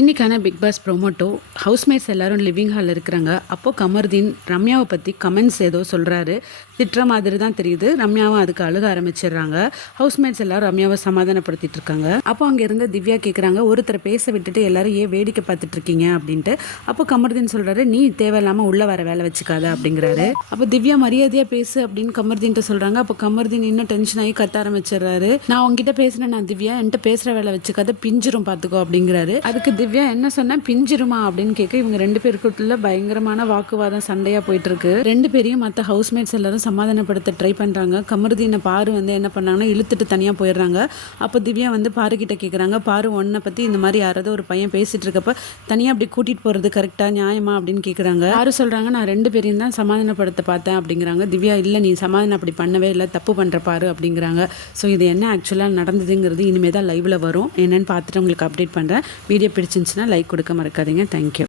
இன்னைக்கான Bigg Boss ப்ரோமோட்டோ housemates எல்லாரும் லிவிங் ஹாலில் இருக்கிறாங்க. அப்போ கமர்தீன் ரம்யாவை பற்றி கமெண்ட்ஸ் ஏதோ சொல்கிறாரு திட்டுற மாதிரி தான் தெரியுது. ரம்யாவும் அதுக்கு அழுக ஆரம்பிச்சிடுறாங்க. ஹவுஸ்மேட்ஸ் எல்லாரும் ரம்யாவை சமாதானப்படுத்திட்டு இருக்காங்க. அப்போ அங்கே இருந்த திவ்யா கேட்குறாங்க ஒருத்தரை பேச விட்டுட்டு எல்லாரும் ஏன் வேடிக்கை பார்த்துட்டு இருக்கீங்க? அப்படின்ட்டு. அப்போ கமர்தீன் சொல்கிறாரு நீ தேவையில்லாமல் உள்ளே வர வேலை வச்சுக்காத அப்படிங்கிறாரு. அப்போ திவ்யா மரியாதையாக பேசு அப்படின்னு கமர்தீன்ட்ட சொல்கிறாங்க அப்போ கமர்தீன் இன்னும் டென்ஷன் ஆகி கத்த ஆரம்பிச்சிடுறாரு. நான் உங்ககிட்ட பேசினேன் நான் திவ்யா என்கிட்ட பேசுகிற வேலை வச்சுக்காத பிஞ்சிரும் பார்த்துக்கோ அப்படிங்கிறாரு. அதுக்கு திவ்யா என்ன சொன்ன? பிஞ்சிருமா அப்படின்னு கேட்க இவங்க ரெண்டு பேருக்குள்ள பயங்கரமான வாக்குவாதம் சண்டையா போயிட்டு இருக்கு ரெண்டு பேரையும் மற்ற ஹவுஸ்மேட்ஸ் எல்லாரும் சமாதானப்படுத்த ட்ரை பண்றாங்க. கமருதீனை பாரு வந்து என்ன பண்ணாங்கன்னா இழுத்துட்டு தனியா போயிடுறாங்க. அப்போ திவ்யா வந்து பாரு கிட்ட கேட்குறாங்க பாரு ஒன்னை பத்தி இந்த மாதிரி யாராவது ஒரு பையன் பேசிட்டு இருக்கப்ப தனியா அப்படி கூட்டிட்டு போறது கரெக்டா நியாயமா அப்படின்னு கேட்குறாங்க யாரும் சொல்றாங்க நான் ரெண்டு பேரையும் தான் சமாதானப்படுத்த பார்த்தேன் அப்படிங்கிறாங்க. திவ்யா இல்லை நீ சமாதானம் அப்படி பண்ணவே இல்லை. தப்பு பண்ற பாரு அப்படிங்கிறாங்க. ஸோ இது என்ன ஆக்சுவலாக நடந்ததுங்கிறது இனிமேல் தான் லைவ்ல வரும். என்னன்னு பார்த்துட்டு உங்களுக்கு அப்டேட் பண்ணுறேன் வீடியோ பிடிச்சிருந்துச்சுன்னா லைக் கொடுக்க மறக்காதீங்க. தேங்க்யூ